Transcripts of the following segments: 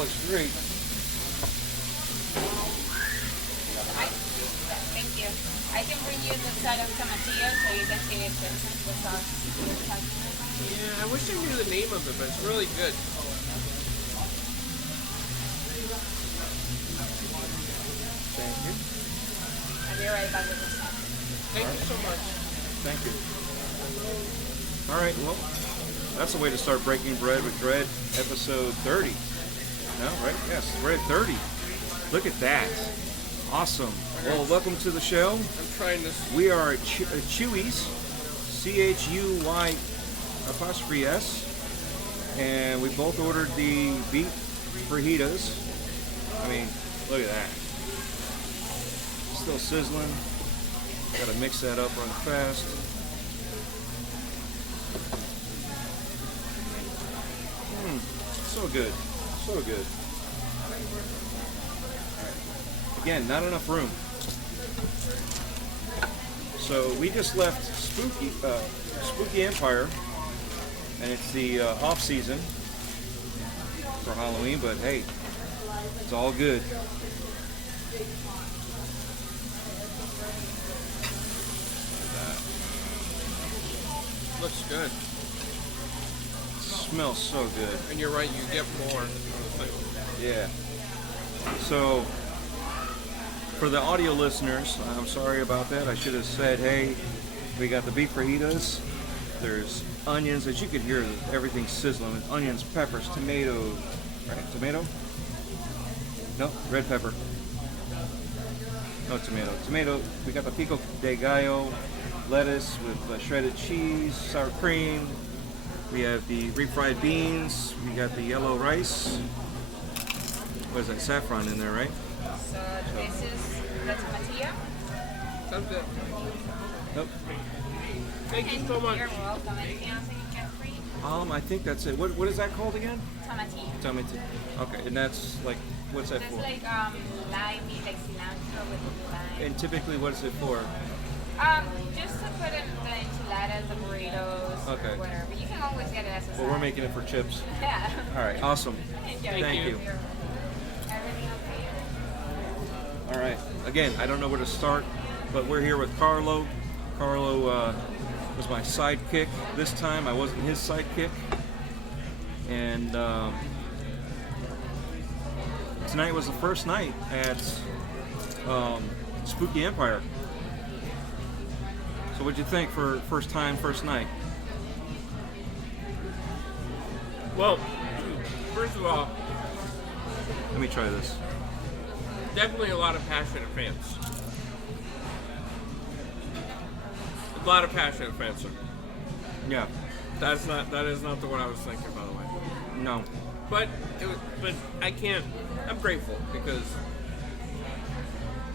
looks great. Thank you. I can bring you the side of tomatillo so you can see if there's the sauce. Yeah, I wish I knew the name of it, but it's really good. Thank you. I'll be right back with the sauce. Thank you so much. Thank you. All right, well, that's the way to start breaking bread with Dread, episode 30. No, right? Yes, we're at 30. Look at that. Awesome. Well, welcome to the show. I'm trying this. We are at Chuy's, CHUY''S, and we both ordered the beef fajitas. I mean, look at that. Still sizzling. Gotta mix that up real fast. So good. So good. All right. Again, not enough room. So we just left Spooky Empire, and it's the off season for Halloween, but hey, it's all good. Looks good. Smells so good. And you're right, you get more. Yeah. So, for the audio listeners, I'm sorry about that. I should have said, hey, we got the beef fajitas. There's onions, as you can hear, everything sizzling with onions, peppers, tomatoes. Right? Tomato? No, red pepper. No tomato. Tomato, we got the pico de gallo, lettuce with shredded cheese, sour cream. We have the refried beans. We got the yellow rice. What is that? Saffron in there, right? So this is the tomatillo. Sounds good. Nope. Thank you so much. You're welcome. Anything else I can get for you? I think that's it. What is that called again? Tomatillo. Tomatillo. Okay, and that's like, what's that That's for? like limey, like cilantro with lime. And typically, what is it for? Just to put in the enchiladas, the burritos, Okay. or whatever. But you can always get it as a Well, side. we're making it for chips. Yeah. All right, awesome. Enjoy. Thank you. Everything okay? All right. Again, I don't know where to start, but we're here with Carlo. Carlo was my sidekick this time. I wasn't his sidekick. And tonight was the first night at Spooky Empire. So what'd you think for first time, first night? Well, first of all, Let me try this. definitely a lot of passionate fans. A lot of passionate fans, sir. Yeah. That is not the one I was thinking, by the way. No. But I can't. I'm grateful because,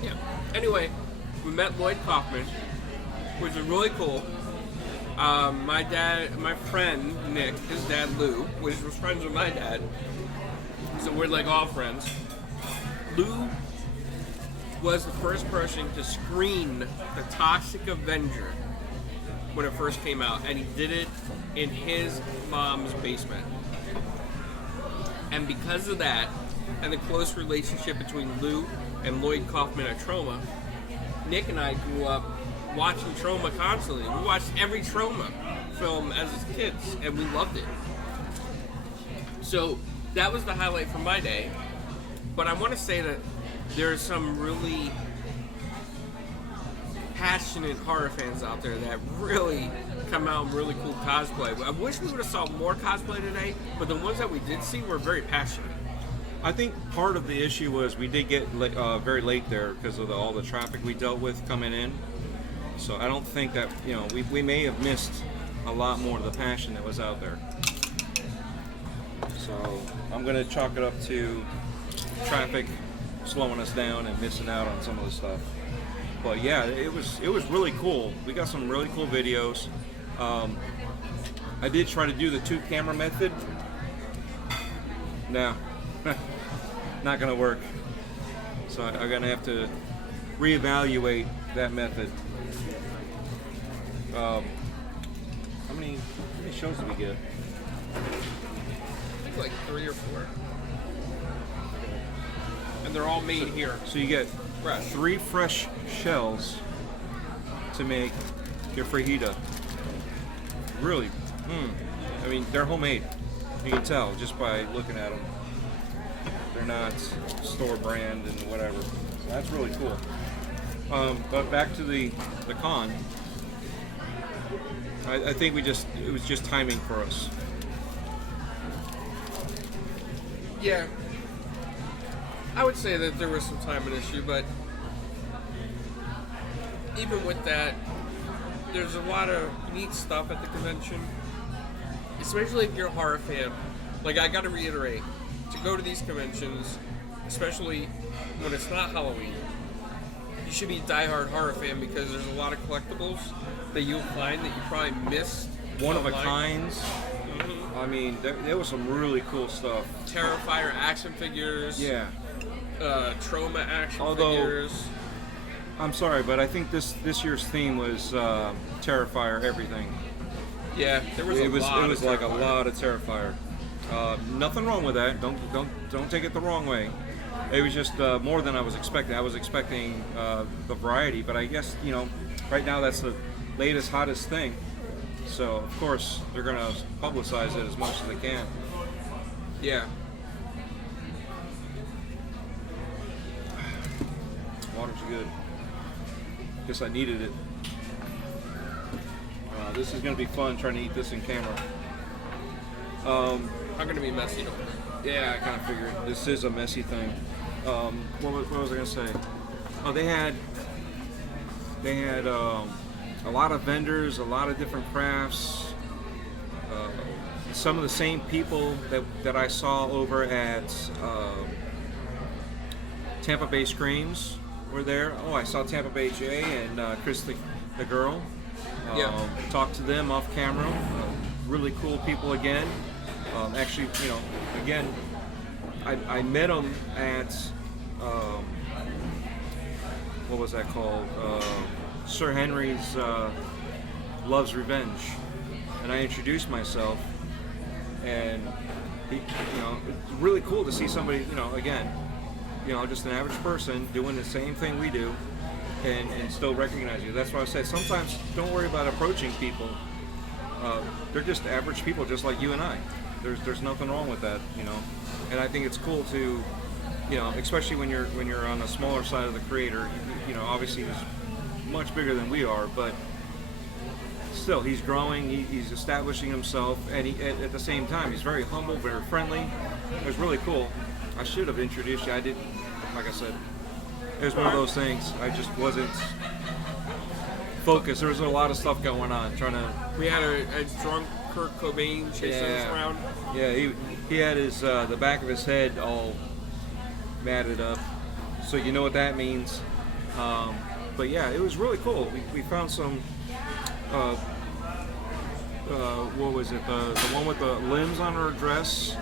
yeah. Anyway, we met Lloyd Kaufman, which was really cool. My friend Nick, his dad Lou, which was friends with my dad, so we're like all friends. Lou was the first person to screen The Toxic Avenger when it first came out, and he did it in his mom's basement. And because of that, and the close relationship between Lou and Lloyd Kaufman at Troma, Nick and I grew up watching Troma constantly. We watched every Troma film as kids, and we loved it. So that was the highlight from my day. But I want to say that there are some really passionate horror fans out there that really come out in really cool cosplay. I wish we would have saw more cosplay today, but the ones that we did see were very passionate. I think part of the issue was we did get very late there because of all the traffic we dealt with coming in. So I don't think that, we may have missed a lot more of the passion that was out there. So I'm going to chalk it up to traffic slowing us down and missing out on some of the stuff. But yeah, it was really cool. We got some really cool videos. I did try to do the 2-camera method. No, not going to work. So I'm going to have to reevaluate that method. How many shows did we get? I think like 3 or 4. and they're all made here. So you get Fresh. 3 fresh shells to make your fajita. Really, I mean, they're homemade. You can tell just by looking at them. They're not store brand and whatever. So that's really cool. But back to the con. I think it was just timing for us. Yeah. I would say that there was some timing issue, but even with that, there's a lot of neat stuff at the convention. Especially if you're a horror fan. Like, I gotta reiterate, to go to these conventions, especially when it's not Halloween, you should be a diehard horror fan because there's a lot of collectibles that you'll find that you probably missed. One of a online. kinds. I mean, there was some really cool stuff. Terrifier action figures. Yeah. Trauma action Although- figures. I'm sorry, but I think this year's theme was Terrifier everything. Yeah, there was a lot. It was of like a Terrifier. lot of Terrifier. Nothing wrong with that. Don't take it the wrong way. It was just more than I was expecting. I was expecting the variety, but I guess right now that's the latest hottest thing. So of course they're gonna publicize it as much as they can. Yeah. Water's good. Guess I needed it. This is gonna be fun trying to eat this in camera. I'm gonna be messy though. Yeah, I kind of figured this is a messy thing. What was I gonna say? Oh, they had a lot of vendors, a lot of different crafts. Some of the same people that I saw over at Tampa Bay Screams were there. Oh, I saw Tampa Bay Jay and Chris the girl. Talked to them off camera. Really cool people again. Actually, again, I met them at what was that called? Sir Henry's Love's Revenge, and I introduced myself, and it's really cool to see somebody, again, just an average person doing the same thing we do, and still recognize you. That's why I said sometimes don't worry about approaching people. They're just average people, just like you and I. There's nothing wrong with that, And I think it's cool to, especially when you're on the smaller side of the creator. Obviously he's much bigger than we are, but still he's growing. He's establishing himself, and at the same time he's very humble, very friendly. It was really cool. I should have introduced you. I didn't. Like I said, it was one of those things. I just wasn't focused. There was a lot of stuff going on. We had a drunk Kurt Cobain chasing us around. Yeah, he had his the back of his head all matted up, so you know what that means. But yeah, it was really cool. We found some. What was it? The one with the limbs on her dress.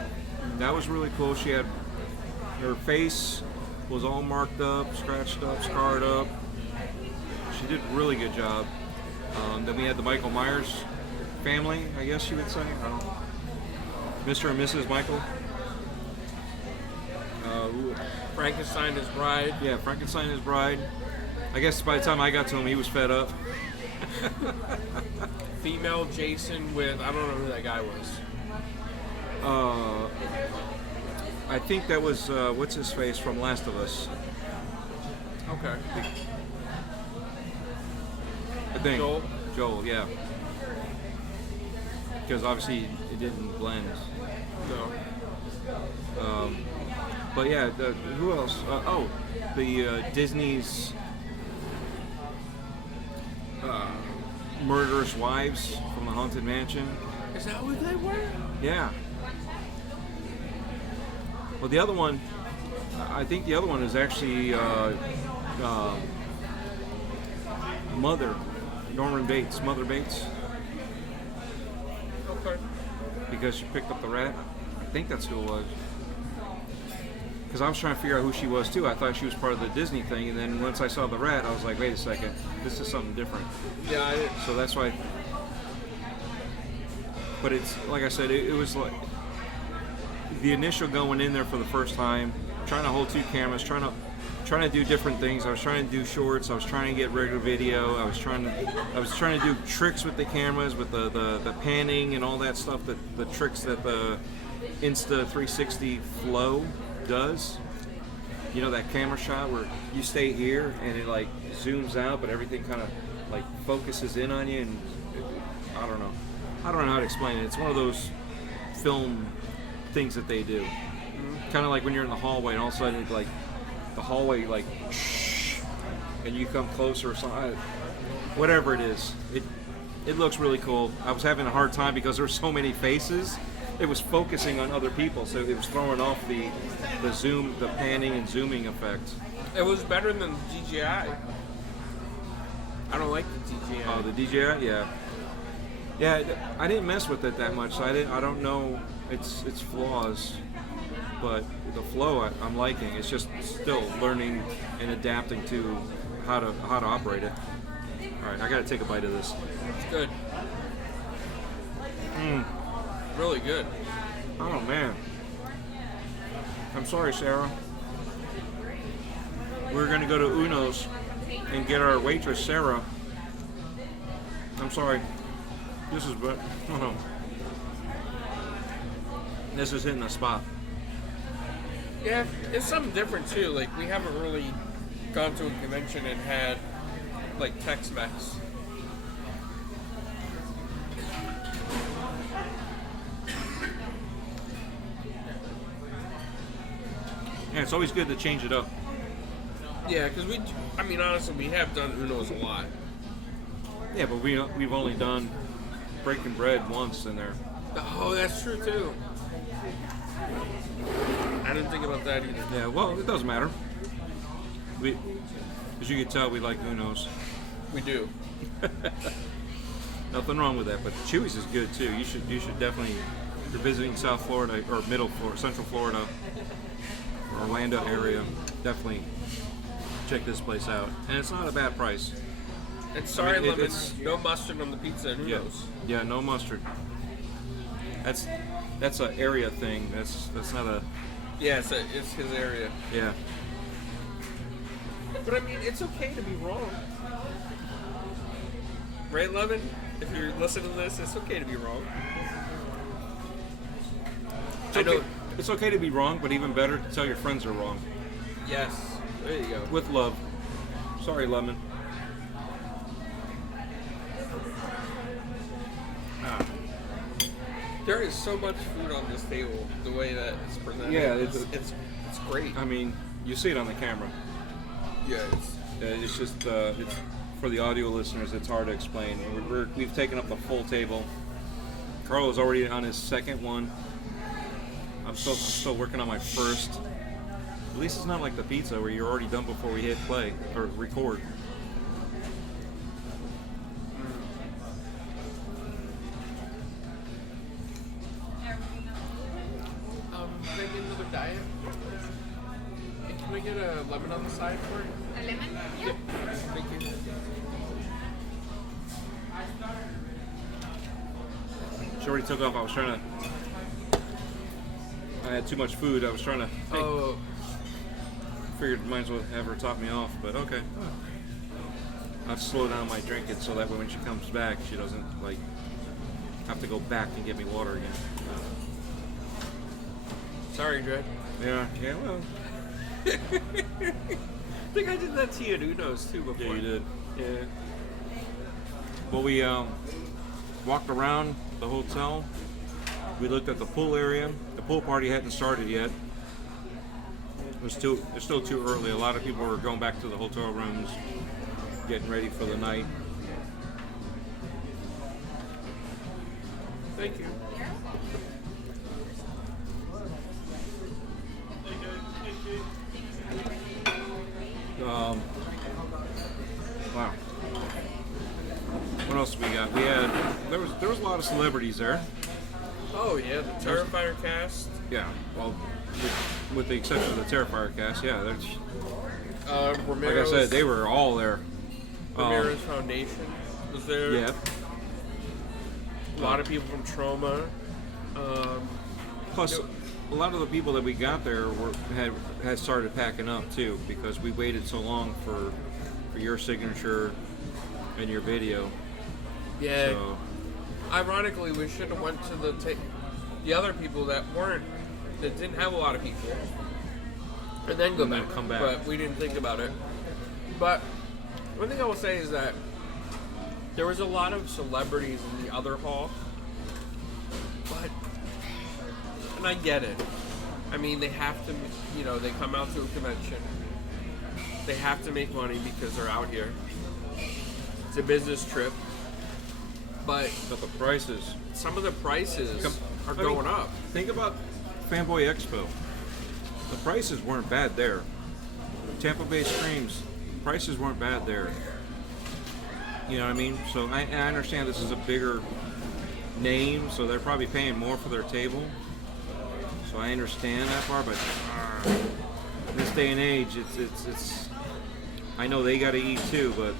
That was really cool. She had her face was all marked up, scratched up, scarred up. She did a really good job. Then we had the Michael Myers family, I guess you would say. I don't know. Mr. and Mrs. Michael. Frankenstein, his bride. Yeah, Frankenstein, his bride. I guess by the time I got to him, he was fed up. Female Jason with, I don't know who that guy was. I think that was, what's his face from Last of Us. Okay. I think. Joel? Yeah. Because obviously it didn't blend. No. But yeah, who else? The Disney's Murderous Wives from the Haunted Mansion. Is that what they were? Yeah. Well, the other one, I think the other one is actually Mother, Norman Bates, Mother Bates, Okay. because she picked up the rat. I think that's who it was. Because I was trying to figure out who she was too. I thought she was part of the Disney thing, and then once I saw the rat, I was like, wait a second, this is something different. Yeah, I did. So that's why. But it's like I said, it was like the initial going in there for the first time, trying to hold 2 cameras, trying to do different things. I was trying to do shorts. I was trying to get regular video. I was trying to do tricks with the cameras, with the panning and all that stuff. The tricks that the Insta 360 Flow does. You know, that camera shot where you stay here and it like zooms out, but everything kind of like focuses in on you. And I don't know how to explain it. It's one of those film things that they do. Kind of like when you're in the hallway and all of a sudden like the hallway like and you come closer or something. Whatever it is, it looks really cool. I was having a hard time because there were so many faces. It was focusing on other people, so it was throwing off the zoom, the panning and zooming effect. It was better than DJI. I don't like the DJI. Oh, the DJI, yeah. Yeah, I didn't mess with it that much, so I don't know its flaws, but the flow I'm liking. It's just still learning and adapting to how to operate it. All right, I gotta take a bite of this. It's good. Really good. Oh man. I'm sorry, Sarah. We're gonna go to Uno's and get our waitress, Sarah. I'm sorry. This is but this is hitting the spot. Yeah, it's something different too. Like we haven't really gone to a convention and had like Tex-Mex. Yeah, it's always good to change it up. Yeah, because honestly, we have done Uno's a lot. Yeah, but we've only done Breaking Bread once in there. Oh, that's true too. I didn't think about that either. Yeah, well, it doesn't matter. As you can tell, we like Uno's. We do. Nothing wrong with that, but Chuy's is good too. You should definitely, if you're visiting South Florida or Middle Florida, Central Florida, Orlando area, definitely check this place out. And it's not a bad price. And sorry, Lemon, it's no mustard on the pizza at Uno's. Yeah, no mustard. That's an area thing. That's not a. Yeah, it's his area. Yeah. But I mean, it's okay to be wrong. Right, Lemon? If you're listening to this, it's okay to be wrong. It's okay to be wrong, but even better to tell your friends are wrong. Yes. There you go. With love. Sorry, Lemon. There is so much food on this table, the way that it's presented. Yeah, it's great. I mean, you see it on the camera. Yeah, It's just it's for the audio listeners. It's hard to explain. We've taken up the full table. Carlo's already on his second one. I'm still working on my first. At least it's not like the pizza where you're already done before we hit play or record. Can I get another diet? And can I get a lemon on the side for it? A lemon? Yeah. Thank you. She already took off. I was trying to. I had too much food. I was trying to. Oh. Figured might as well have her top me off, but okay. I'll slow down my drinking so that way when she comes back, she doesn't like have to go back and get me water again. Sorry, Dread. Yeah, well. I think I did that to you at Uno's too before. Yeah, you did. Yeah. Well, we walked around the hotel. We looked at the pool area. The pool party hadn't started yet. It's still too early. A lot of people were going back to the hotel rooms, getting ready for the night. Thank you. Wow. What else we got? There was a lot of celebrities there. Oh yeah, the Terrifier cast. Yeah. Well, with the exception of the Terrifier cast, yeah. There's, like I Romero's, said, they were all there. Romero's Foundation was there. Yeah. A lot of people from Trauma. Plus, a lot of the people that we got there had started packing up too, because we waited so long for your signature and your video. Yeah. So, ironically, we should have went to the other people that didn't have a lot of people, and then go back. Come back. But we didn't think about it. But one thing I will say is that there was a lot of celebrities in the other hall, but, and I get it. I mean, they have to, they come out to a convention. They have to make money because they're out here. It's a business trip. But the prices. Some of the prices are going up. Think about Fanboy Expo. The prices weren't bad there. Tampa Bay Screams, prices weren't bad there. You know what I mean? So I understand this is a bigger name, so they're probably paying more for their table. So I understand that part, but in this day and age, it's. I know they got to eat too, but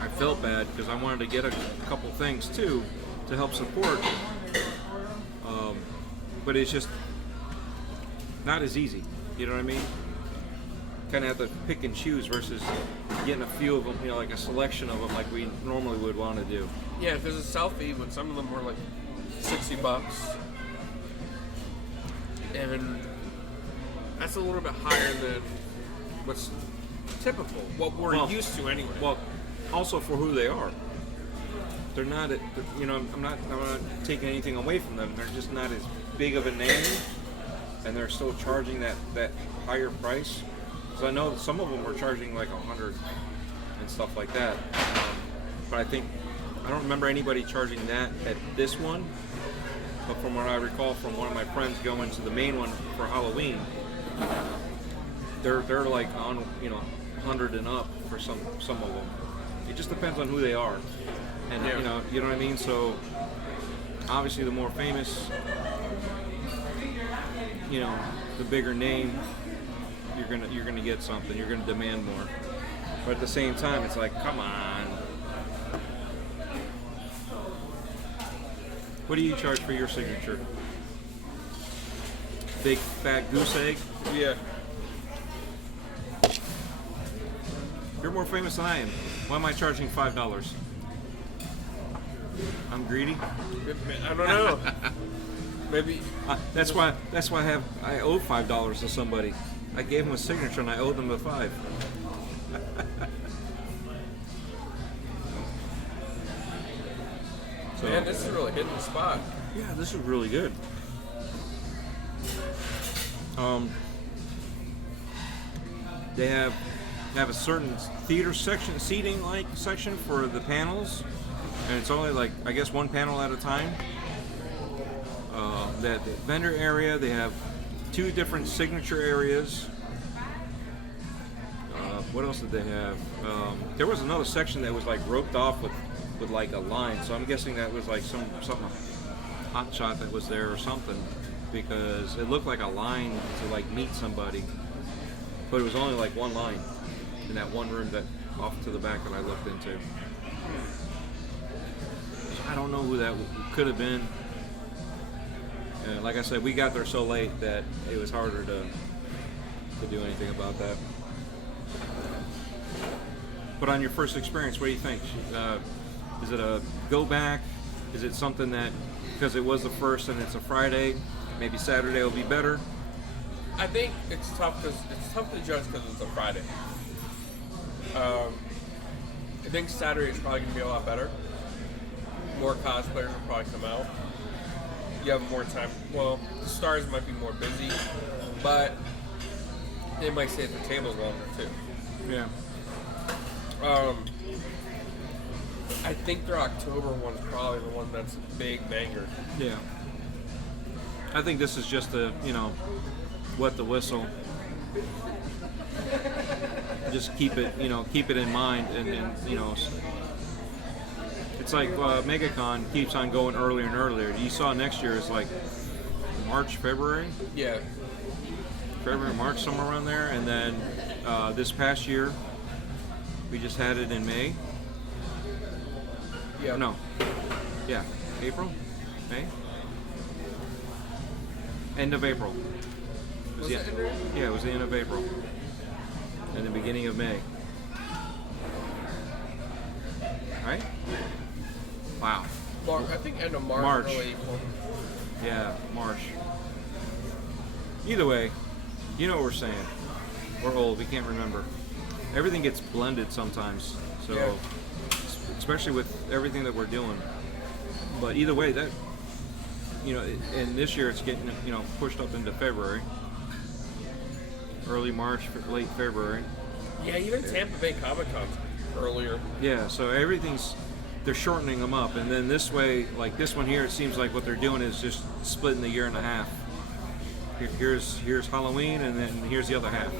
I felt bad because I wanted to get a couple things too to help support. But it's just not as easy. You know what I mean? Kind of have to pick and choose versus getting a few of them, like a selection of them like we normally would want to do. Yeah, because a selfie, when some of them were like $60, and that's a little bit higher than what's typical, what we're used to anyway. Well, also for who they are. They're not, I'm not taking anything away from them. They're just not as big of a name, and they're still charging that higher price. Because I know some of them were charging like $100 and stuff like that. But I don't remember anybody charging that at this one. But from what I recall from one of my friends going to the main one for Halloween, they're like on 100 and up for some of them. It just depends on who they are, and you know what I mean. So obviously, the more famous, the bigger name, you're gonna get something. You're gonna demand more. But at the same time, it's like, come on. What do you charge for your signature? Big fat goose egg? Yeah. You're more famous than I am. Why am I charging $5? I'm greedy. I don't know. Maybe that's why I owe $5 to somebody. I gave them a signature and I owed them the $5. So, man, this is really hitting the spot. Yeah, this is really good. They have a certain theater seating section for the panels, and it's only like I guess one panel at a time. The vendor area, they have 2 different signature areas. What else did they have? There was another section that was like roped off with like a line, so I'm guessing that was like something hot shot that was there or something, because it looked like a line to like meet somebody, but it was only like one line in that one room that off to the back that I looked into. So I don't know who that could have been. Like I said, we got there so late that it was harder to do anything about that. But on your first experience, what do you think? Is it a go back? Is it something that, because it was the first and it's a Friday, maybe Saturday will be better? I think it's tough to judge because it's a Friday. I think Saturday is probably going to be a lot better. More cosplayers will probably come out. You have more time. Well, the stars might be more busy, but they might stay at the tables longer too. Yeah. I think their October one's probably the one that's a big banger. Yeah. I think this is just a, wet the whistle. Just keep it in mind, and it's like MegaCon keeps on going earlier and earlier. You saw next year is like March, February? Yeah. February, March, somewhere around there. And then this past year, we just had it in May. Yeah. No. Yeah. April? May? End of April. Was it end of April? Yeah, it was the end of April. And the beginning of May. Right? Wow. I think end of March. March. Early April. Yeah, March. Either way, you know what we're saying. We're old, we can't remember. Everything gets blended sometimes. So, Yeah. especially with everything that we're doing. But either way, that, you know, and this year it's getting, you know, pushed up into February. Early March, late February. Yeah, even Tampa Bay Comic Con's earlier. Yeah, so everything's, they're shortening them up. And then this way, like this one here, it seems like what they're doing is just splitting the year in half. Here's Halloween, and then here's the other half.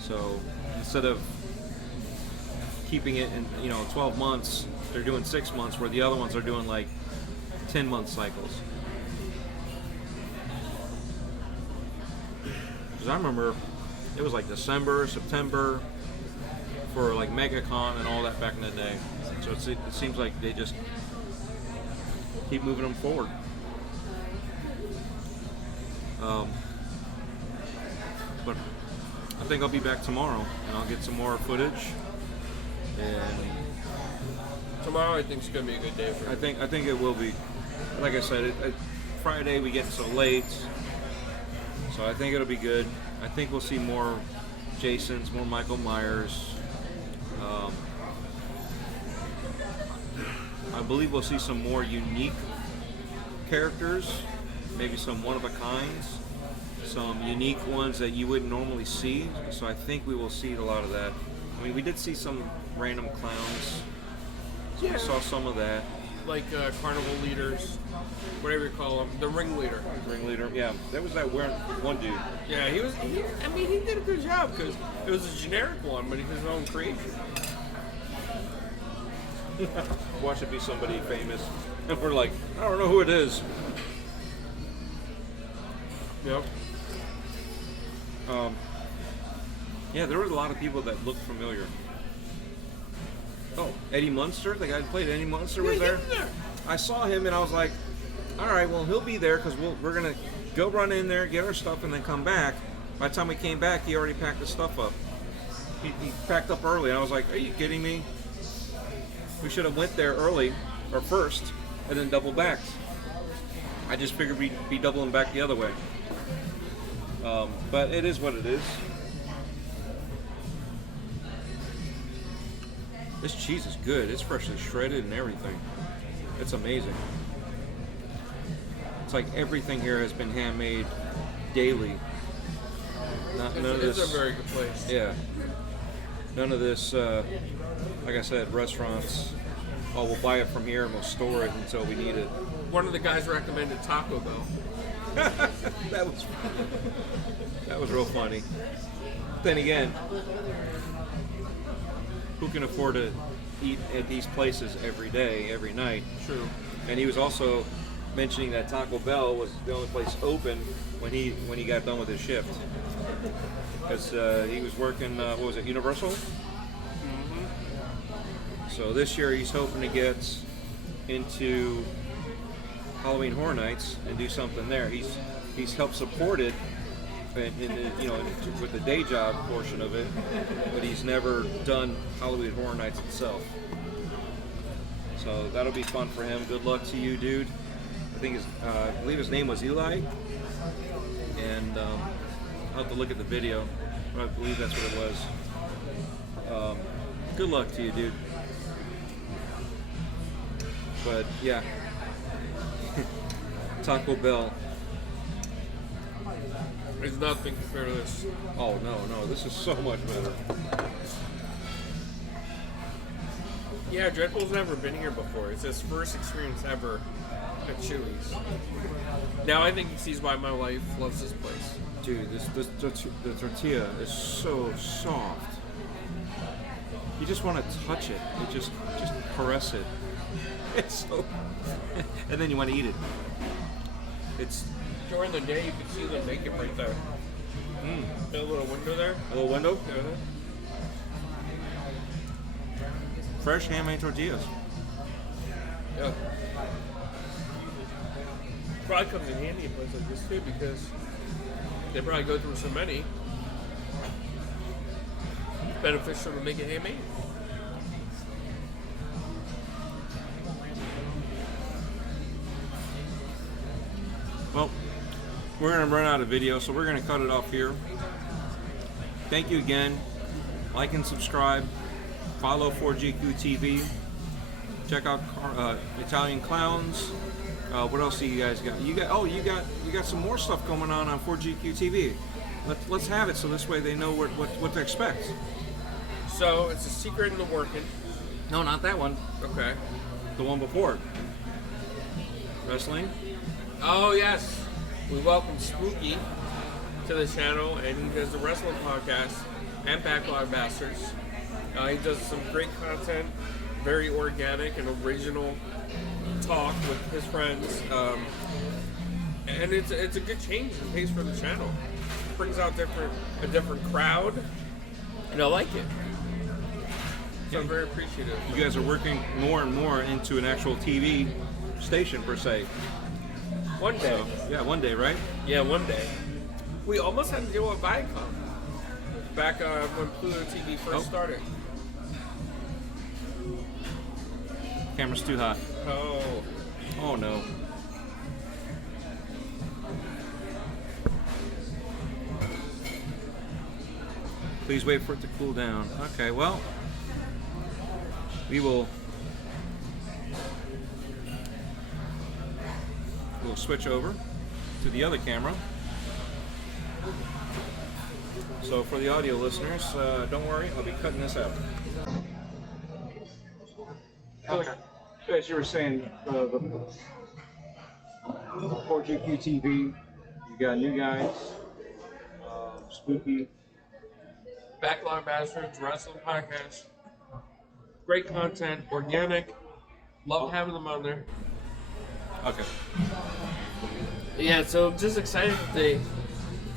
So instead of keeping it in, you know, 12 months, they're doing 6 months, where the other ones are doing like 10-month cycles. Because I remember it was like December, September for like MegaCon and all that back in the day. So it seems like they just keep moving them forward. But I think I'll be back tomorrow and I'll get some more footage. And Tomorrow I think is going to be a good day for I you. think it will be. Like I said, Friday we get so late, so I think it'll be good. I think we'll see more Jasons, more Michael Myers. I believe we'll see some more unique characters, maybe some one-of-a-kinds, some unique ones that you wouldn't normally see. So I think we will see a lot of that. I mean, we did see some random clowns. So Yeah. we saw some of that. Like carnival leaders, whatever you call them, the ringleader. Ringleader, yeah. That was that one dude. Yeah, he did a good job because it was a generic one, but he's his own creation. Watch it be somebody famous. And we're like, I don't know who it is. Yep. Yeah, there were a lot of people that looked familiar. Oh, Eddie Munster, the guy who played Eddie Munster was there. I saw him and I was like, all right, well, he'll be there because we're going to go run in there, get our stuff, and then come back. By the time we came back, he already packed his stuff up. He packed up early, and I was like, are you kidding me? We should have went there early, or first, and then double backed. I just figured we'd be doubling back the other way. But it is what it is. This cheese is good. It's freshly shredded and everything. It's amazing. It's like everything here has been handmade daily. None of this. It's a very good place. Yeah. None of this, like I said, restaurants. Oh, we'll buy it from here and we'll store it until we need it. One of the guys recommended Taco Bell. That was real funny. Then again, who can afford to eat at these places every day, every night? True. And he was also mentioning that Taco Bell was the only place open when he got done with his shift, because he was working. What was it, Universal? Mm-hmm. So this year he's hoping to get into Halloween Horror Nights and do something there. He's helped support it in with the day job portion of it, but he's never done Halloween Horror Nights itself. So that'll be fun for him. Good luck to you, dude. I believe his name was Eli, and I'll have to look at the video, but I believe that's what it was. Good luck to you, dude. But yeah, Taco Bell. There's nothing compared to this. Oh no, this is so much better. Yeah, Dreadpool's never been here before. It's his first experience ever at Chuy's. Now I think he sees why my wife loves this place. Dude, the tortilla is so soft. You just want to touch it. You just caress it. It's so, and then you want to eat it. It's During the day, you can see them make it right there. A little window there. a little window. Yeah. Fresh handmade tortillas. Yeah. probably comes in handy in places like this too, because they probably go through so many. Beneficial to make it handmade. Well, we're going to run out of video, so we're going to cut it off here. Thank you again. Like and subscribe. Follow 4GQ TV. Check out Italian Clowns. What else do you guys got? You got some more stuff going on 4GQ TV. Let's have it so this way they know what to expect. So it's a secret in the working. No, not that one. Okay. The one before. Wrestling. Oh yes, we welcome Spooky to the channel, and he does the wrestling podcast and Backlog Bastards. He does some great content, very organic and original talk with his friends, and it's a good change in pace for the channel. Brings out a different crowd, and I like it. So I'm very appreciative. You guys are working more and more into an actual TV station per se. One day. So, yeah, one day, right? Yeah, one day. We almost had to deal with Viacom back when Pluto TV first started. Camera's too hot. Oh. Oh no. Please wait for it to cool down. Okay, well, we'll switch over to the other camera. So for the audio listeners, don't worry, I'll be cutting this out. Okay. As you were saying, the 4GQ TV, you got new guys, Spooky. Backlog Bastards, wrestling podcast. Great content, organic. Love having them on there. Okay. Yeah, so just excited that they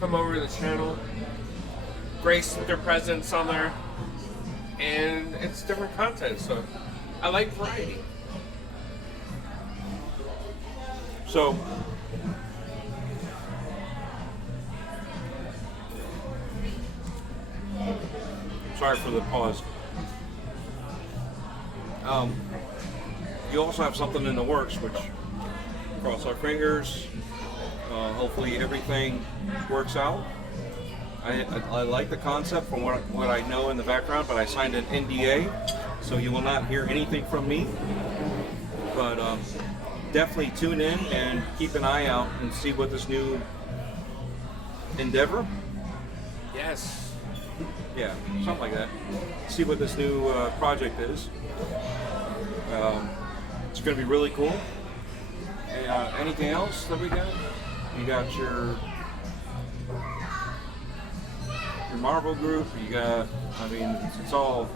come over to the channel, grace their presence on there, and it's different content, so I like variety. So, sorry for the pause. You also have something in the works, which, cross our fingers, hopefully everything works out. I like the concept from what I know in the background, but I signed an NDA, so you will not hear anything from me. But definitely tune in and keep an eye out and see what this new endeavor. Yes. Yeah, something like that. See what this new project is. It's going to be really cool. Anything else that we got? You got your Marvel group. You got. I mean, it's all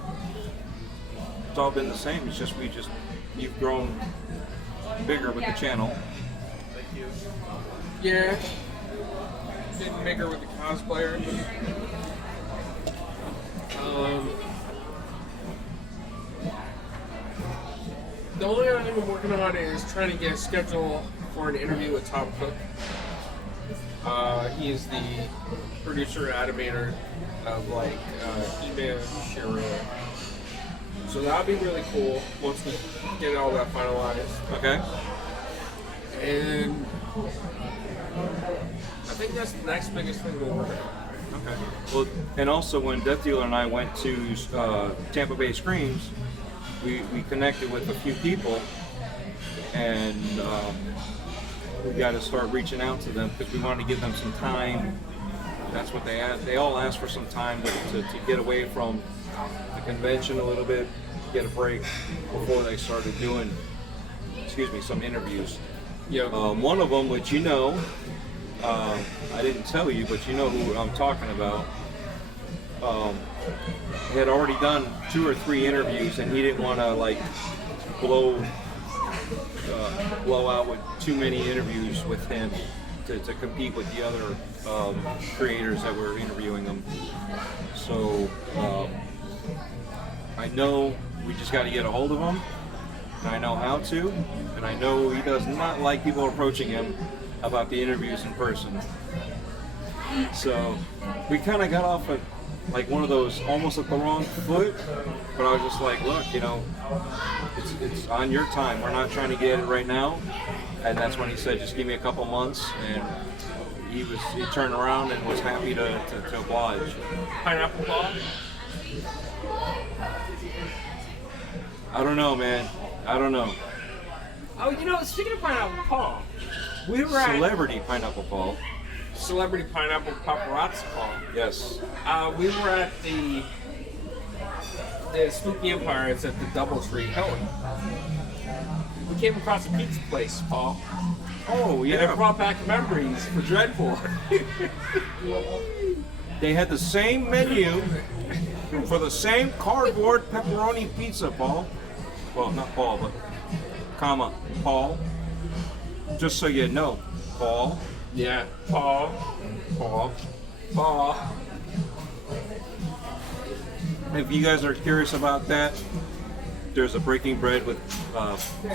been the same. It's just you've grown bigger with the channel. Thank you. Yeah. Getting bigger with the cosplayers. The only other thing I'm working on is trying to get a schedule for an interview with Tom Cook. He is the producer, animator of like He-Man, She-Ra. So that'll be really cool once we get all that finalized. Okay. And I think that's the next biggest thing we'll work on. Okay. Well, and also when Death Dealer and I went to Tampa Bay Screams, we connected with a few people, and we got to start reaching out to them because we wanted to give them some time. That's what they asked. They all asked for some time to get away from the convention a little bit, get a break before they started doing, some interviews. Yeah. One of them, which you know, I didn't tell you, but you know who I'm talking about. He had already done 2 or 3 interviews, and he didn't want to like blow out with too many interviews with him to compete with the other creators that were interviewing him. So I know we just got to get a hold of him, and I know how to, and I know he does not like people approaching him about the interviews in person. So we kind of got off at like one of those almost at the wrong foot, but I was just like, look, you know, it's on your time. We're not trying to get it right now. And that's when he said, just give me a couple months, and he turned around and was happy to oblige. Pineapple ball? I don't know, man. I don't know. Oh, you know, speaking of pineapple Paul, we were Celebrity Pineapple Paul. Celebrity Pineapple Paparazzi Paul. Yes. We were at the Spooky Empire. It's at the DoubleTree Hilton. We came across a pizza place, Paul. Oh, yeah. And it brought back memories for DREADPOOL. They had the same menu for the same cardboard pepperoni pizza, Paul. Well, not Paul, but comma, Paul. Just so you know, Paul. Yeah, Paul. If you guys are curious about that, there's a Breaking Bread with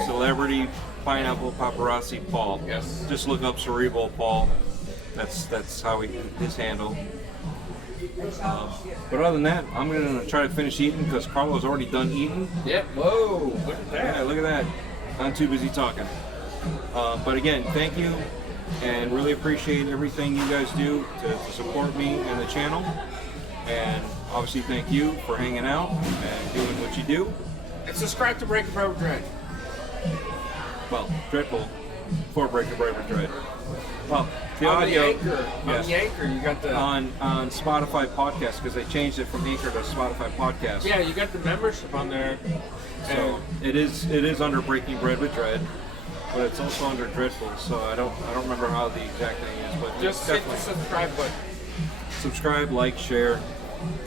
Celebrity Pineapple Paparazzi Paul. Yes. Just look up Cerebral Paul. That's how his handle. But other than that, I'm gonna try to finish eating because Carlo's already done eating. Yep. Whoa. Look at that. Yeah, look at that. I'm too busy talking. But again, thank you, and really appreciate everything you guys do to support me and the channel. And obviously, thank you for hanging out and doing what you do. And subscribe to Breaking Bread with Dread. Well, DREADPOOL for Breaking Bread with Dread. Well, the On audio, the Anchor. yes. On the Anchor, you got the... on Spotify podcast because they changed it from Anchor to Spotify podcast. Yeah, you got the membership on there. So it is under Breaking Bread with Dread, but it's also under DREADPOOL. So I don't remember how the exact thing is, but Just hit the definitely subscribe button. subscribe, like, share,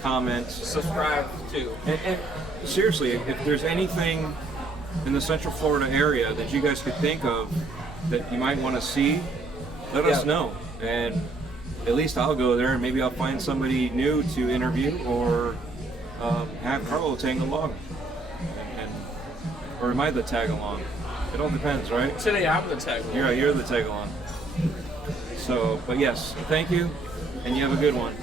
comment. Subscribe too. And seriously, if there's anything in the Central Florida area that you guys could think of that you might want to see, let us know. And at least I'll go there and maybe I'll find somebody new to interview or have Carlo tag along. Or am I the tag along? It all depends, right? Today I'm the tag. You're the tag along. So, but yes, thank you, and you have a good one.